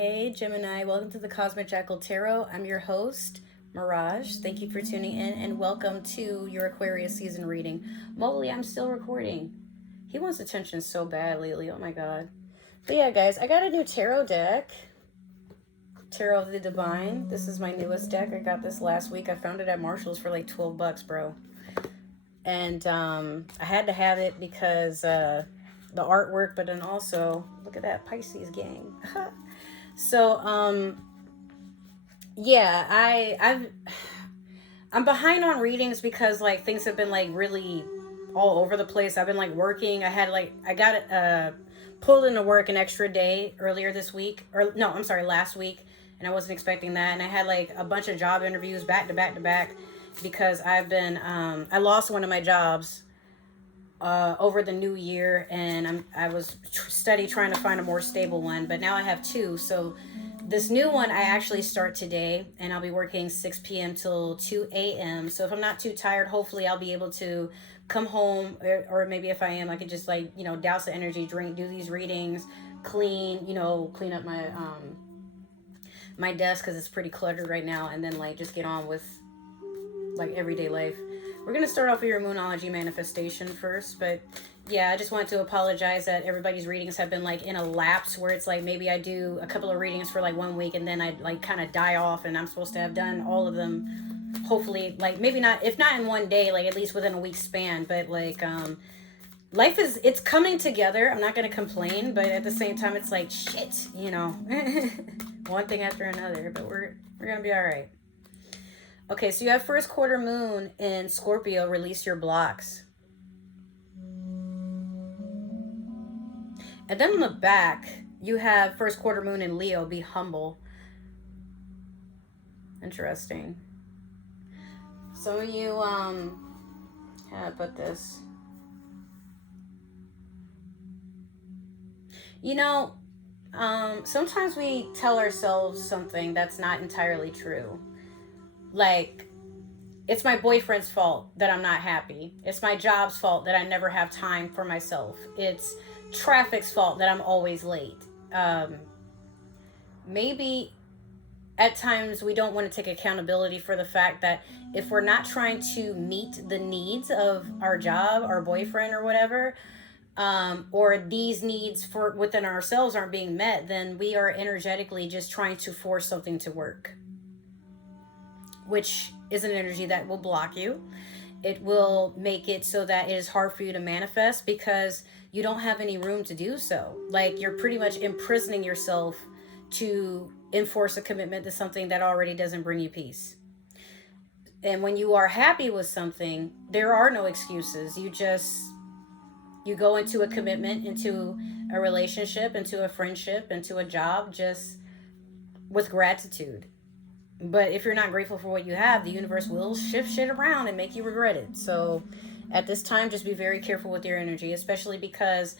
Hey Gemini, welcome to the Cosmic Jackal Tarot. I'm your host, Mirage. Thank you for tuning in and welcome to your Aquarius season reading. Mobley, I'm still recording. He wants attention so bad lately, oh my god. But yeah guys, I got a new tarot deck. Tarot of the Divine. This is my newest deck. I got this last week. I found it at Marshall's for like 12 bucks, bro. And I had to have it because the artwork, but then also, look at that Pisces gang. So, yeah, I'm behind on readings because like things have been like really all over the place. I've been like working. I got pulled into work an extra day earlier this week, or no, I'm sorry, last week, and I wasn't expecting that. And I had like a bunch of job interviews back to back to back because I've been I lost one of my jobs over the new year, and I was steady trying to find a more stable one, but now I have two. So this new one I actually start today, and I'll be working 6 p.m. till 2 a.m. So if I'm not too tired, hopefully I'll be able to come home, or maybe if I am, I could just like, you know, douse the energy drink, do these readings, clean up my my desk because it's pretty cluttered right now, and then like just get on with like everyday life. We're going to start off with your Moonology manifestation first, but yeah, I just wanted to apologize that everybody's readings have been like in a lapse where it's like maybe I do a couple of readings for like 1 week and then I like kind of die off, and I'm supposed to have done all of them hopefully, like maybe not, if not in 1 day, like at least within a week span. But like life it's coming together. I'm not going to complain, but at the same time it's like shit, you know. One thing after another, but we're going to be all right. Okay, so you have first quarter moon in Scorpio, release your blocks. And then on the back, you have first quarter moon in Leo, be humble. Interesting. Some of you, how do I put this? You know, sometimes we tell ourselves something that's not entirely true. Like, it's my boyfriend's fault that I'm not happy. It's my job's fault that I never have time for myself. It's traffic's fault that I'm always late. Maybe at times we don't want to take accountability for the fact that if we're not trying to meet the needs of our job, our boyfriend, or whatever, or these needs for within ourselves aren't being met, then we are energetically just trying to force something to work, which is an energy that will block you. It will make it so that it is hard for you to manifest because you don't have any room to do so. Like, you're pretty much imprisoning yourself to enforce a commitment to something that already doesn't bring you peace. And when you are happy with something, there are no excuses. You go into a commitment, into a relationship, into a friendship, into a job, just with gratitude. But if you're not grateful for what you have, the universe will shift shit around and make you regret it. So at this time, just be very careful with your energy, especially because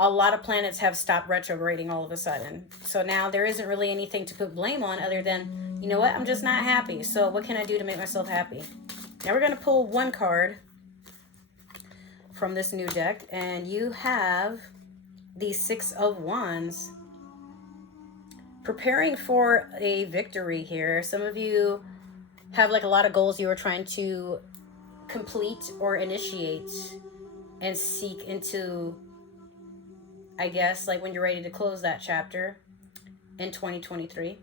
a lot of planets have stopped retrograding all of a sudden. So now there isn't really anything to put blame on other than, you know what, I'm just not happy. So what can I do to make myself happy? Now we're going to pull one card from this new deck, and you have the Six of Wands. Preparing for a victory here. Some of you have like a lot of goals you are trying to complete or initiate and seek into, I guess, like when you're ready to close that chapter in 2023.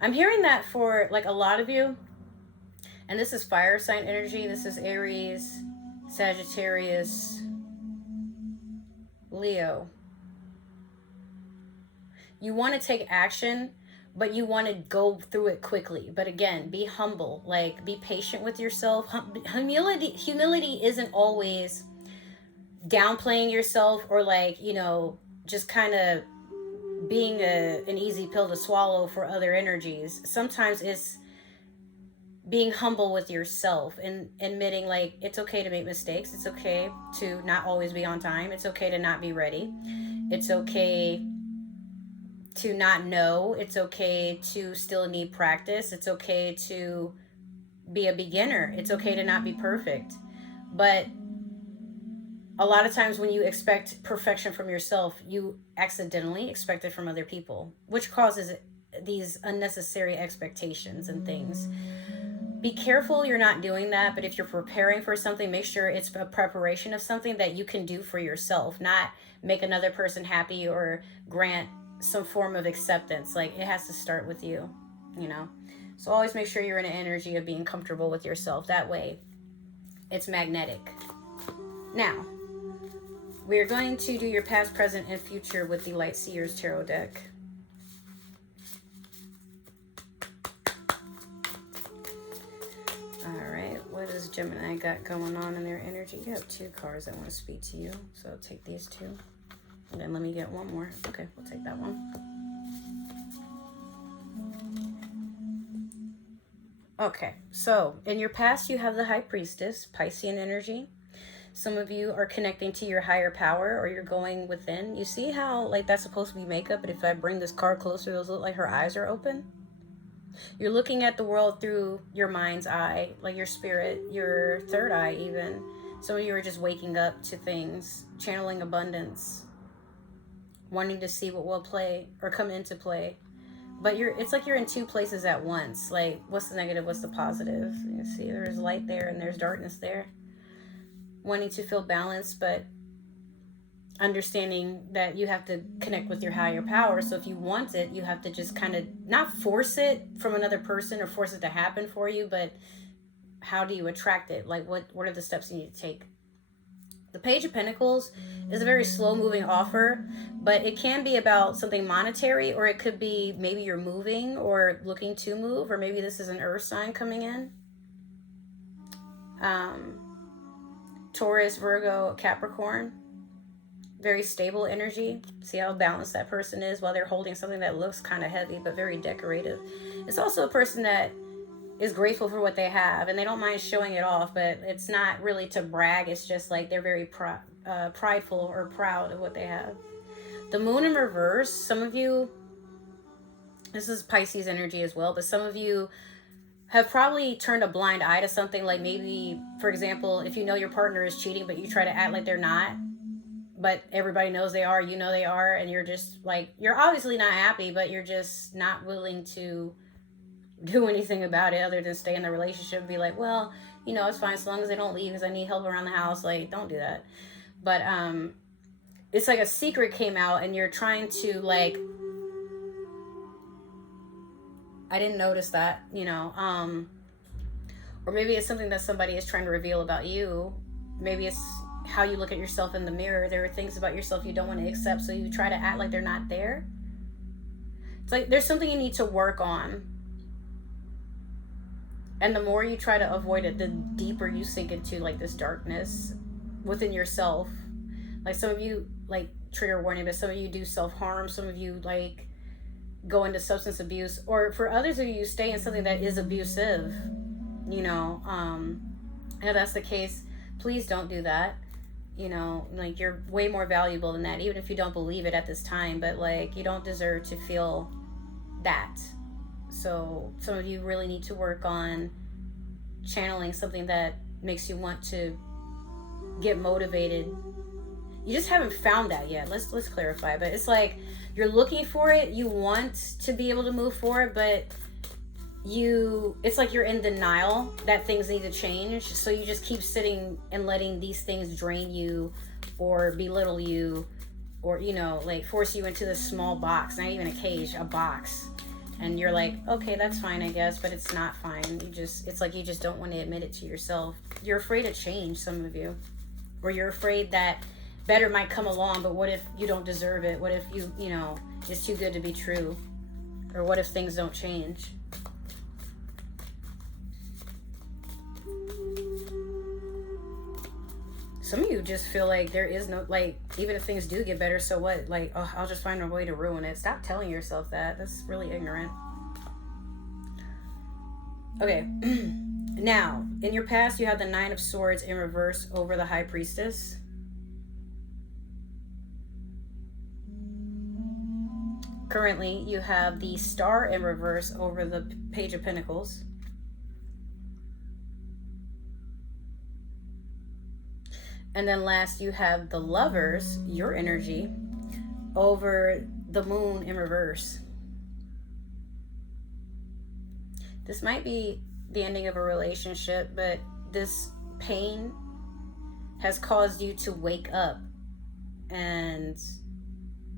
I'm hearing that for like a lot of you, and this is fire sign energy. This is Aries, Sagittarius, Leo. You want to take action, but you want to go through it quickly. But again, be humble. Like, be patient with yourself. Humility isn't always downplaying yourself or like, you know, just kind of being an easy pill to swallow for other energies. Sometimes it's being humble with yourself and admitting like it's okay to make mistakes. It's okay to not always be on time. It's okay to not be ready. It's okay to not know. It's okay to still need practice. It's okay to be a beginner. It's okay to not be perfect. But a lot of times when you expect perfection from yourself, you accidentally expect it from other people, which causes these unnecessary expectations and things. Be careful you're not doing that, but if you're preparing for something, make sure it's a preparation of something that you can do for yourself, not make another person happy or grant some form of acceptance. Like, it has to start with you, you know? So always make sure you're in an energy of being comfortable with yourself. That way, it's magnetic. Now, we're going to do your past, present, and future with the Light Seers Tarot deck. Alright, what does Gemini got going on in their energy? You have 2 cards that want to speak to you, so I'll take these 2. And then let me get one more. Okay, we'll take that one. Okay, so in your past, you have the High Priestess, Piscean energy. Some of you are connecting to your higher power, or you're going within. You see how, like, that's supposed to be makeup, but if I bring this card closer, those look like her eyes are open? You're looking at the world through your mind's eye, like your spirit, your third eye even. Some of you are just waking up to things, channeling abundance, wanting to see what will play or come into play. But it's like you're in 2 places at once. Like, what's the negative, what's the positive? You see, there's light there and there's darkness there. Wanting to feel balanced, but understanding that you have to connect with your higher power. So if you want it, you have to just kind of not force it from another person or force it to happen for you, but how do you attract it? Like, what are the steps you need to take? The Page of Pentacles is a very slow moving offer, but it can be about something monetary, or it could be maybe you're moving or looking to move, or maybe this is an earth sign coming in. Taurus, Virgo, Capricorn. Very stable energy. See how balanced that person is while they're holding something that looks kind of heavy but very decorative. It's also a person that is grateful for what they have and they don't mind showing it off, but it's not really to brag. It's just like they're very prideful or proud of what they have. The Moon in reverse, some of you, this is Pisces energy as well, but some of you have probably turned a blind eye to something. Like, maybe, for example, if you know your partner is cheating but you try to act like they're not, but everybody knows they are, you know they are, and you're just like, you're obviously not happy, but you're just not willing to do anything about it other than stay in the relationship and be like, well, you know, it's fine as long as they don't leave because I need help around the house. Like, don't do that. But it's like a secret came out and you're trying to, like, I didn't notice that, you know, or maybe it's something that somebody is trying to reveal about you. Maybe it's how you look at yourself in the mirror. There are things about yourself you don't want to accept, so you try to act like they're not there. It's like there's something you need to work on. And the more you try to avoid it, the deeper you sink into, like, this darkness within yourself. Like, some of you, like, trigger warning, but some of you do self-harm. Some of you, like, go into substance abuse. Or for others of you, stay in something that is abusive. You know, if that's the case, please don't do that. You know, like, you're way more valuable than that, even if you don't believe it at this time. But, like, you don't deserve to feel that. So some of you really need to work on channeling something that makes you want to get motivated. You just haven't found that yet. Let's clarify. But it's like you're looking for it. You want to be able to move forward, but it's like you're in denial that things need to change. So you just keep sitting and letting these things drain you or belittle you, or, you know, like, force you into this small box, not even a cage, a box. And you're like, okay, that's fine, I guess, but it's not fine. It's like you just don't want to admit it to yourself. You're afraid of change, some of you. Or you're afraid that better might come along, but what if you don't deserve it? What if you know, it's too good to be true? Or what if things don't change? Some of you just feel like there is no, like, even if things do get better, so what? Like, oh, I'll just find a way to ruin it. Stop telling yourself that. That's really ignorant. Okay. Now, in your past, you have the Nine of Swords in reverse over the High Priestess. Currently, you have the Star in reverse over the Page of Pentacles. And then last, you have the Lovers, your energy, over the Moon in reverse. This might be the ending of a relationship, but this pain has caused you to wake up and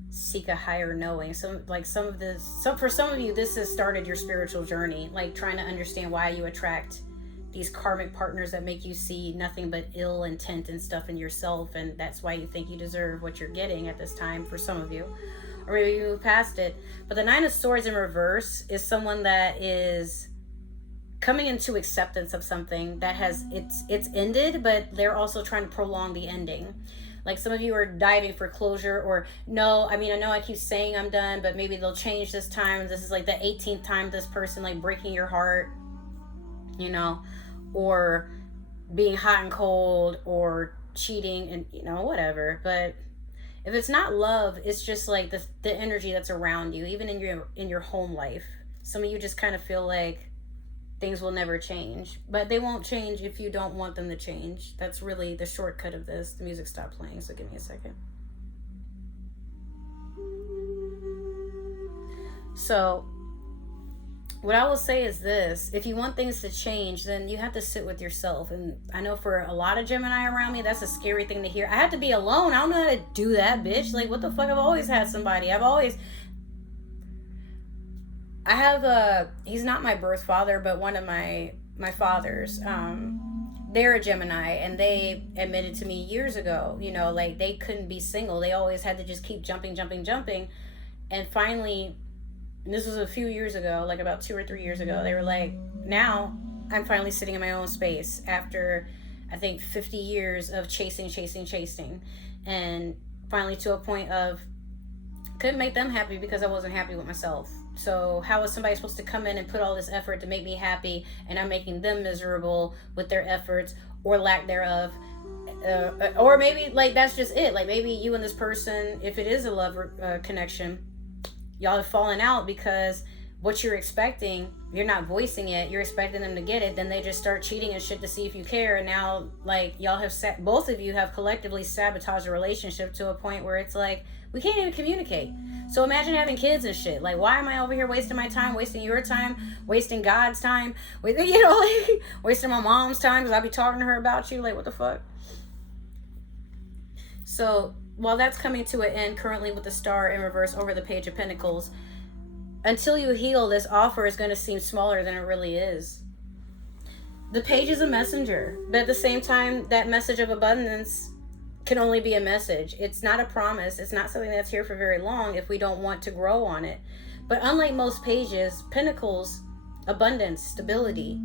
seek a higher knowing. For some of you, this has started your spiritual journey, like trying to understand why you attract these karmic partners that make you see nothing but ill intent and stuff in yourself, and that's why you think you deserve what you're getting at this time, for some of you. Or maybe you move past it. But the Nine of Swords in reverse is someone that is coming into acceptance of something that has it's ended, but they're also trying to prolong the ending. Like some of you are diving for closure, or no, I mean, I know I keep saying I'm done, but maybe they'll change this time. This is like the 18th time this person like breaking your heart, you know, or being hot and cold, or cheating, and you know, whatever. But if it's not love, it's just like the energy that's around you, even in your home life. Some of you just kind of feel like things will never change, but they won't change if you don't want them to change. That's really the shortcut of this. The music stopped playing, so give me a second. So what I will say is this: if you want things to change, then you have to sit with yourself. And I know for a lot of Gemini around me, that's a scary thing to hear. I had to be alone. I don't know how to do that, bitch. Like, what the fuck? I've always had somebody. He's not my birth father, but one of my fathers, they're a Gemini, and they admitted to me years ago, you know, like they couldn't be single. They always had to just keep jumping. And finally, this was a few years ago, like about 2 or 3 years ago, they were like, now I'm finally sitting in my own space after, I think, 50 years of chasing. And finally to a point of, couldn't make them happy because I wasn't happy with myself. So how is somebody supposed to come in and put all this effort to make me happy, and I'm making them miserable with their efforts or lack thereof? Or maybe like that's just it. Like maybe you and this person, if it is a love connection, y'all have fallen out because what you're expecting, you're not voicing it. You're expecting them to get it. Then they just start cheating and shit to see if you care. And now like y'all have both of you have collectively sabotaged a relationship to a point where it's like, we can't even communicate. So imagine having kids and shit. Like, why am I over here wasting my time, wasting your time, wasting God's time, you know, like, wasting my mom's time because I'll be talking to her about you? Like, what the fuck? So while that's coming to an end currently with the Star in reverse over the Page of Pentacles, until you heal, this offer is going to seem smaller than it really is. The Page is a messenger, but at the same time, that message of abundance can only be a message. It's not a promise. It's not something that's here for very long if we don't want to grow on it. But unlike most pages, Pentacles, abundance, stability,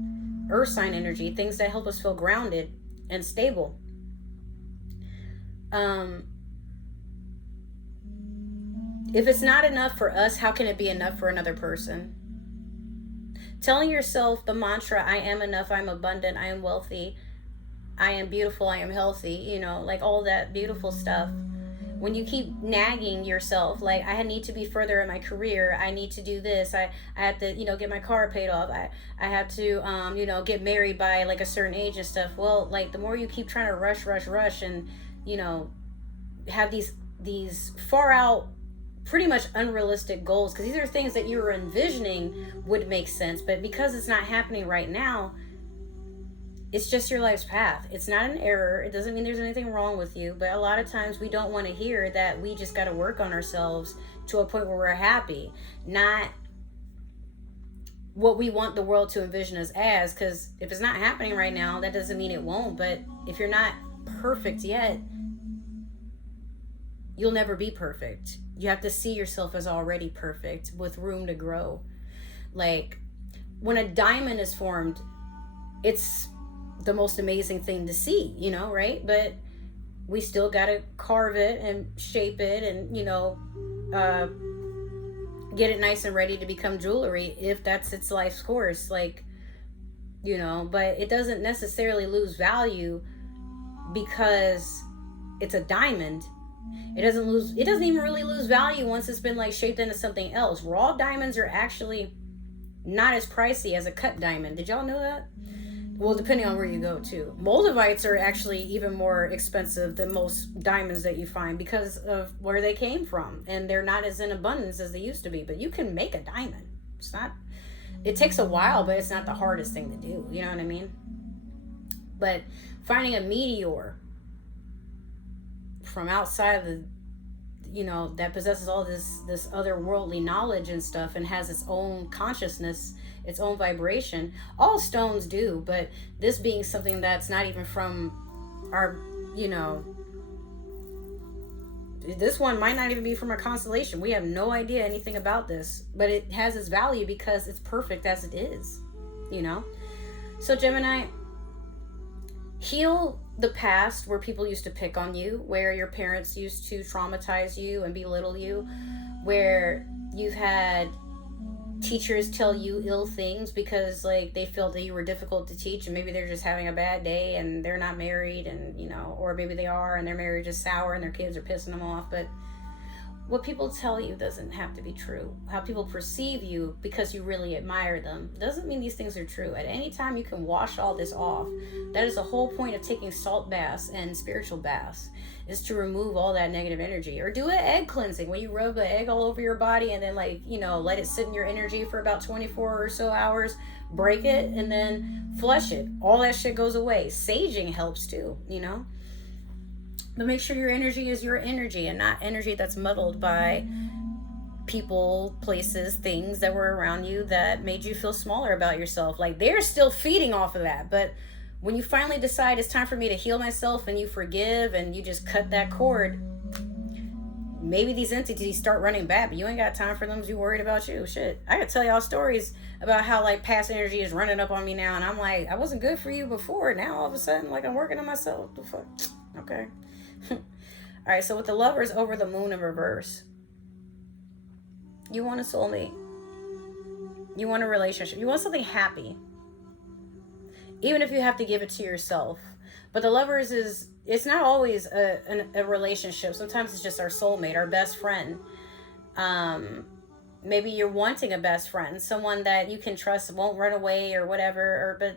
earth sign energy, things that help us feel grounded and stable. If it's not enough for us, how can it be enough for another person? Telling yourself the mantra, I am enough, I'm abundant, I am wealthy, I am beautiful, I am healthy, you know, like all that beautiful stuff. When you keep nagging yourself, like, I need to be further in my career, I need to do this, I have to, you know, get my car paid off, I have to, you know, get married by like a certain age and stuff. Well, like the more you keep trying to rush and, you know, have these far out, pretty much unrealistic goals, because these are things that you were envisioning would make sense, but because it's not happening right now, it's just your life's path. It's not an error. It doesn't mean there's anything wrong with you, but a lot of times we don't want to hear that we just got to work on ourselves to a point where we're happy, not what we want the world to envision us as, because if it's not happening right now, that doesn't mean it won't. But if you're not perfect yet, you'll never be perfect. You have to see yourself as already perfect with room to grow. Like when a diamond is formed, it's the most amazing thing to see, you know, right? But we still got to carve it and shape it and, you know, get it nice and ready to become jewelry if that's its life's course. Like, you know, but it doesn't necessarily lose value because it's a diamond. It doesn't even really lose value once it's been like shaped into something else. Raw diamonds are actually not as pricey as a cut diamond. Did y'all know that? Well, depending on where you go too. Moldavites are actually even more expensive than most diamonds that you find because of where they came from. And they're not as in abundance as they used to be. But you can make a diamond. It's not, it takes a while, but it's not the hardest thing to do. You know what I mean? But finding a meteor from outside of the, that possesses all this otherworldly knowledge and stuff and has its own consciousness, its own vibration. All stones do, but this being something that's not even from our, this one might not even be from our constellation. We have no idea anything about this, but it has its value because it's perfect as it is, So Gemini, heal the past where people used to pick on you, where your parents used to traumatize you and belittle you, where you've had teachers tell you ill things because they felt that you were difficult to teach, and maybe they're just having a bad day and they're not married, and or maybe they are and their marriage is sour and their kids are pissing them off. But what people tell you doesn't have to be true. How people perceive you because you really admire them doesn't mean these things are true. At any time you can wash all this off. That is the whole point of taking salt baths and spiritual baths, is to remove all that negative energy. Or do an egg cleansing where you rub an egg all over your body and then let it sit in your energy for about 24 or so hours, break it, and then flush it. All that shit goes away. Saging helps too, But make sure your energy is your energy and not energy that's muddled by people, places, things that were around you that made you feel smaller about yourself. They're still feeding off of that. But when you finally decide it's time for me to heal myself and you forgive and you just cut that cord, maybe these entities start running back, but you ain't got time for them to be worried about you. Shit. I could tell y'all stories about how past energy is running up on me now. And I'm like, I wasn't good for you before. Now all of a sudden, I'm working on myself. What the fuck? Okay. All right, so with the Lovers over the Moon in reverse, you want a soulmate. You want a relationship. You want something happy. Even if you have to give it to yourself. But the Lovers it's not always a relationship. Sometimes it's just our soulmate, our best friend. Maybe you're wanting a best friend, someone that you can trust, won't run away or whatever.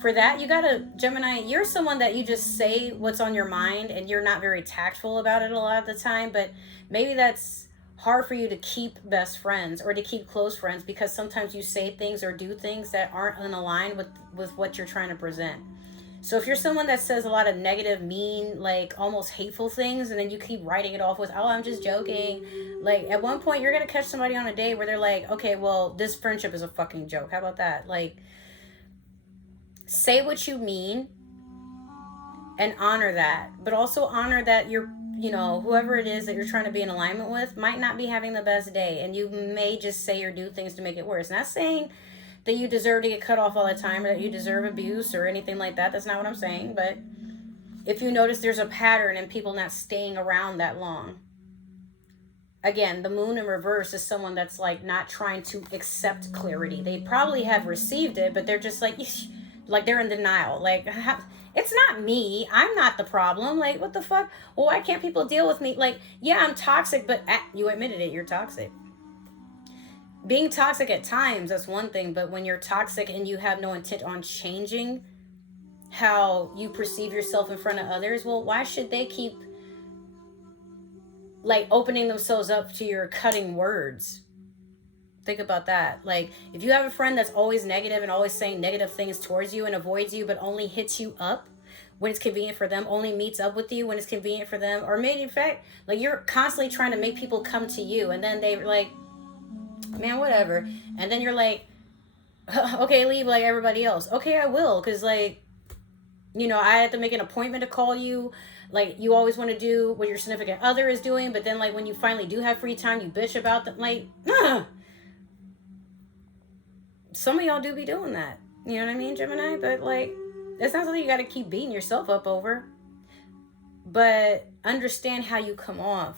For that, you gotta, Gemini, you're someone that you just say what's on your mind and you're not very tactful about it a lot of the time, but maybe that's hard for you to keep best friends or to keep close friends because sometimes you say things or do things that aren't unaligned with what you're trying to present. So if you're someone that says a lot of negative, mean, almost hateful things, and then you keep writing it off with, oh, I'm just joking. At one point, you're going to catch somebody on a day where they're like, okay, well, this friendship is a fucking joke. How about that? Say what you mean and honor that, but also honor that you're, whoever it is that you're trying to be in alignment with might not be having the best day, and you may just say or do things to make it worse. Not saying that you deserve to get cut off all the time or that you deserve abuse or anything like that. That's not what I'm saying. But if you notice there's a pattern in people not staying around that long. Again, the Moon in reverse is someone that's not trying to accept clarity. They probably have received it, but they're just they're in denial. It's not me. I'm not the problem. What the fuck? Well, why can't people deal with me? Yeah, I'm toxic, but you admitted it. You're toxic. Being toxic at times, that's one thing. But when you're toxic and you have no intent on changing how you perceive yourself in front of others, well, why should they keep opening themselves up to your cutting words? Think about that. If you have a friend that's always negative and always saying negative things towards you and avoids you, but only hits you up when it's convenient for them, only meets up with you when it's convenient for them, or maybe in fact, you're constantly trying to make people come to you, and then they're man, whatever. And then you're okay, leave everybody else. Okay, I will, because I have to make an appointment to call you. You always want to do what your significant other is doing, but then when you finally do have free time, you bitch about them. Some of y'all do be doing that. You know what I mean, Gemini? But it's not something you got to keep beating yourself up over. But understand how you come off.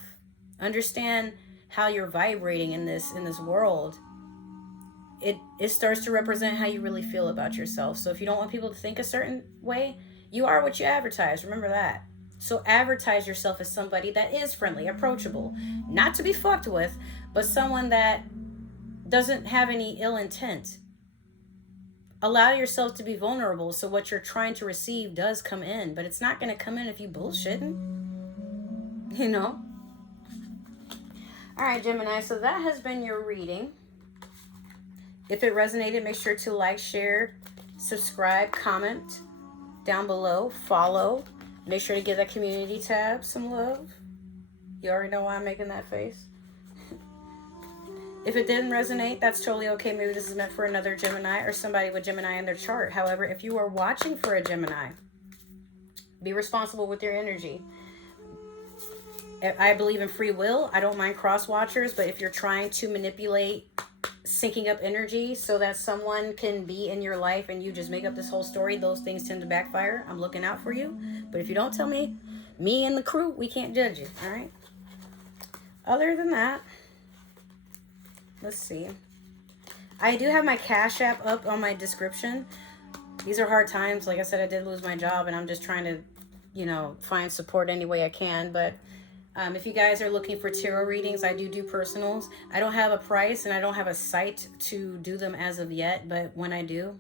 Understand how you're vibrating in this world. It starts to represent how you really feel about yourself. So if you don't want people to think a certain way, you are what you advertise. Remember that. So advertise yourself as somebody that is friendly, approachable, not to be fucked with, but someone that doesn't have any ill intent. allow yourself to be vulnerable. So what you're trying to receive does come in, but it's not going to come in if you bullshitting, you know? All right, Gemini, so that has been your reading. If it resonated, make sure to like, share, subscribe, comment down below, follow. Make sure to give that community tab some love. You already know why I'm making that face. If it didn't resonate, that's totally okay. Maybe this is meant for another Gemini or somebody with Gemini in their chart. However, if you are watching for a Gemini, be responsible with your energy. I believe in free will. I don't mind cross watchers, but if you're trying to manipulate syncing up energy so that someone can be in your life and you just make up this whole story, those things tend to backfire. I'm looking out for you. But if you don't tell me, me and the crew, we can't judge you. All right. Other than that, let's see. I do have my Cash App up on my description. These are hard times. Like I said, I did lose my job and I'm just trying to, you know, find support any way I can. But if you guys are looking for tarot readings, I do personals. I don't have a price and I don't have a site to do them as of yet. But when I do,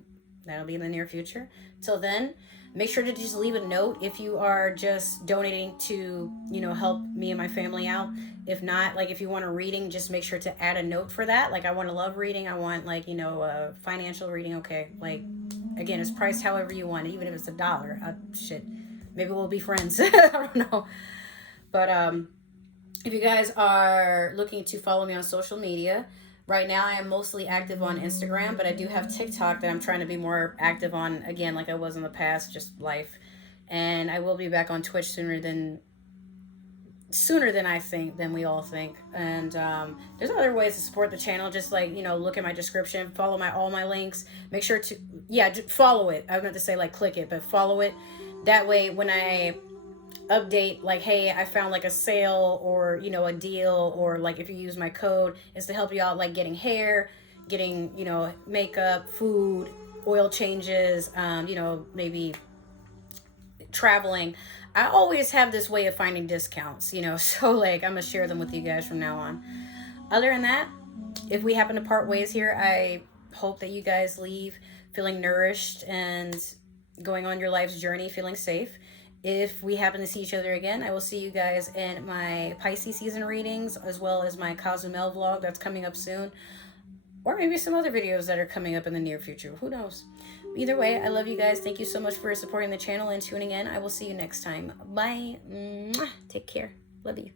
that'll be in the near future. Till then, make sure to just leave a note if you are just donating to, you know, help me and my family out. If not, like if you want a reading, just make sure to add a note for that. Like I want a love reading. I want like, you know, a financial reading. Okay. Like, again, it's priced however you want, even if it's $1. Shit. Maybe we'll be friends. I don't know. But if you guys are looking to follow me on social media, right now I am mostly active on Instagram, but I do have TikTok that I'm trying to be more active on, again, like I was in the past, just life. And I will be back on Twitch sooner than I think, than we all think. And there's other ways to support the channel. Just like, you know, look at my description, follow all my links. Make sure to, follow it. I meant to say like click it, but follow it. That way when I update like, hey, I found like a sale or, you know, a deal, or like if you use my code, is to help you out, like getting hair, getting, you know, makeup, food, oil changes, you know, maybe traveling. I always have this way of finding discounts, you know, so like I'm gonna share them with you guys from now on. Other than that, if we happen to part ways here, I hope that you guys leave feeling nourished and going on your life's journey feeling safe. If we happen to see each other again, I will see you guys in my Pisces season readings, as well as my Cozumel vlog that's coming up soon. Or maybe some other videos that are coming up in the near future. Who knows? Either way, I love you guys. Thank you so much for supporting the channel and tuning in. I will see you next time. Bye. Mwah. Take care. Love you.